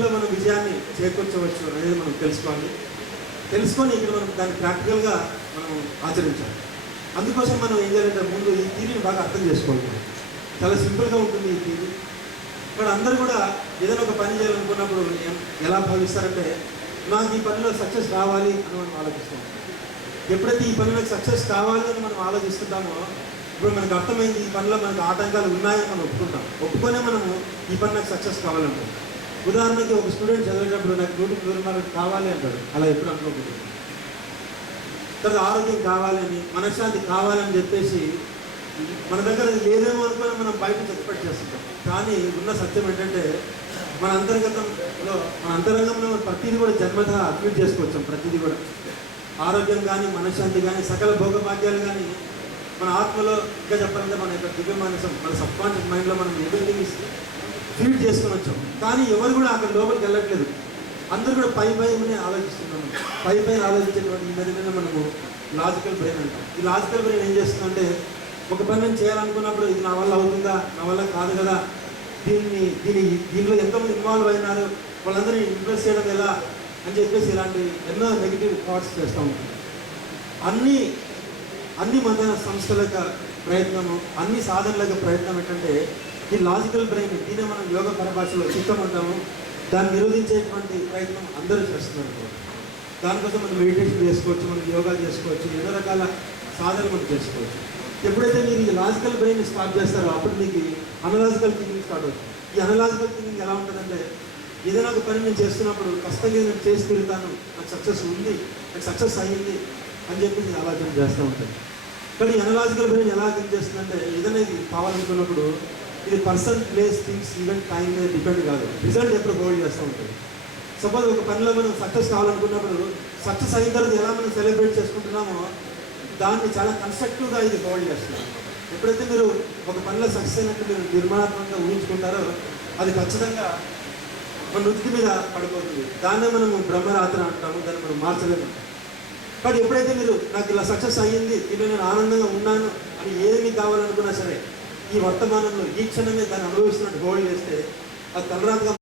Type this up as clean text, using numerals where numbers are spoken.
పనిలో మనం విజయాన్ని చేకూర్చవచ్చు అనేది మనం తెలుసుకొని ఇక్కడ మనం దాన్ని ప్రాక్టికల్గా మనం ఆచరించాలి. అందుకోసం మనం ఏం చేయాలంటే ముందు ఈ థియరీని బాగా అర్థం చేసుకోవాలి. చాలా సింపుల్గా ఉంటుంది ఈ థియరీ. ఇక్కడ అందరూ కూడా ఏదైనా ఒక పని చేయాలనుకున్నప్పుడు ఎలా భావిస్తారంటే నాకు ఈ పనిలో సక్సెస్ రావాలి అని మనం ఆలోచిస్తాం. ఎప్పుడైతే ఈ పనిలో సక్సెస్ కావాలి అని మనం ఆలోచిస్తుంటామో ఇప్పుడు మనకు అర్థమైంది ఈ పనిలో మనకు ఆటంకాలు ఉన్నాయని మనం ఒప్పుకొనే మనము ఈ పని నాకు సక్సెస్ కావాలంటాం. ఉదాహరణకి ఒక స్టూడెంట్ చదివేటప్పుడు నాకు 100 మార్కులు కావాలి అంటాడు. అలా ఎప్పుడు అనుకోకూడదు. తర్వాత ఆరోగ్యం కావాలని మనశ్శాంతి కావాలని చెప్పేసి మన దగ్గర లేదేమో అనుకుని మనం బయటకు ఎక్స్పెక్ట్ చేస్తుంటాం. కానీ ఉన్న సత్యం ఏంటంటే మన అంతరంగంలో ప్రతిదీ కూడా జన్మత అడ్మిట్ చేసుకోవచ్చాం. ప్రతిదీ కూడా ఆరోగ్యం కానీ మనశ్శాంతి కానీ సకల భోగభాగ్యాలు కానీ మన ఆత్మలో ఇంకా చెప్పాలంటే మన యొక్క దివ్య మానసం మన సబ్కాన్షియస్ మైండ్లో మనం ఎవ్రీథింగ్ ఫీడ్ చేసుకొని వచ్చాం. కానీ ఎవరు కూడా అక్కడ లోపలికి వెళ్ళట్లేదు. అందరూ కూడా పైనే ఆలోచిస్తున్నాము. పైన ఆలోచించేటువంటి మీద మనము లాజికల్ బ్రెయిన్ అంటాం. ఈ లాజికల్ బ్రెయిన్ ఏం చేస్తుందంటే ఒక పని నేను చేయాలనుకున్నప్పుడు ఇది నా వల్ల అవుతుందా, నా వల్ల కాదు కదా, దీనిలో ఎంతోమంది ఇన్వాల్వ్ అయినారు, వాళ్ళందరినీ ఇంప్రెస్ చేయడం ఎలా అని చెప్పేసి ఇలాంటి ఎన్నో నెగిటివ్ థాట్స్ చేస్తూ ఉంటుంది. అన్ని మన సంస్థల యొక్క ప్రయత్నము, అన్ని సాధనల యొక్క ప్రయత్నం ఏంటంటే ఈ లాజికల్ బ్రెయిన్, దీనే మనం యోగ పరిభాషలో చిత్తం అంటాము, దాన్ని నిరోధించేటువంటి ప్రయత్నం అందరూ చేస్తున్నారు. దానికోసం మనం మెడిటేషన్ చేసుకోవచ్చు, మనం యోగా చేసుకోవచ్చు, ఎన్నో రకాల సాధనలు మనం చేసుకోవచ్చు. ఎప్పుడైతే మీరు ఈ లాజికల్ బ్రెయిన్ స్టార్ట్ చేస్తారో అప్పుడు మీకు అనలాజికల్ థింకింగ్ స్టార్ట్ అవుతుంది. ఈ అనలాజికల్ థింకింగ్ ఎలా ఉంటుందంటే ఏదైనా ఒక పని నేను చేస్తున్నప్పుడు కష్టంగా నేను చేసి తిరుగుతాను, నాకు సక్సెస్ ఉంది, నాకు సక్సెస్ అయ్యింది అని చెప్పి నేను ఆలోచన చేస్తూ ఉంటాను. కానీ అనలాజికల్ బ్రెయిన్ ఎలా థింక్ చేస్తుందంటే ఏదైనా ఇది కావాలనుకున్నప్పుడు ఇది person, place, things, event, time మీద డిపెండ్ కాదు, రిజల్ట్ ఎప్పుడు హోల్డ్ చేస్తూ ఉంటుంది. సపోజ్ ఒక పనిలో మనం సక్సెస్ కావాలనుకున్నప్పుడు సక్సెస్ అయిన తర్వాత ఎలా మనం సెలబ్రేట్ చేసుకుంటున్నామో దాన్ని చాలా కన్స్ట్రక్టివ్గా ఇది హోల్డ్ చేస్తుంది. ఎప్పుడైతే మీరు ఒక పనిలో సక్సెస్ అయినట్టు మీరు నిర్మాణాత్మకంగా ఊహించుకుంటారో అది ఖచ్చితంగా మన నుదుటి మీద పడిపోతుంది. దాన్నే మనము బ్రహ్మరాత్ర అంటాము, దాన్ని మనం మార్చలేము. కానీ ఎప్పుడైతే మీరు నాకు ఇలా సక్సెస్ అయ్యింది, ఇలా నేను ఆనందంగా ఉన్నాను అని ఏమి కావాలనుకున్నా సరే ఈ వర్తమానంలో ఈ క్షణమే దాన్ని అనుభవిస్తున్నట్టు హోల్డ్ చేస్తే అది తలరాతగా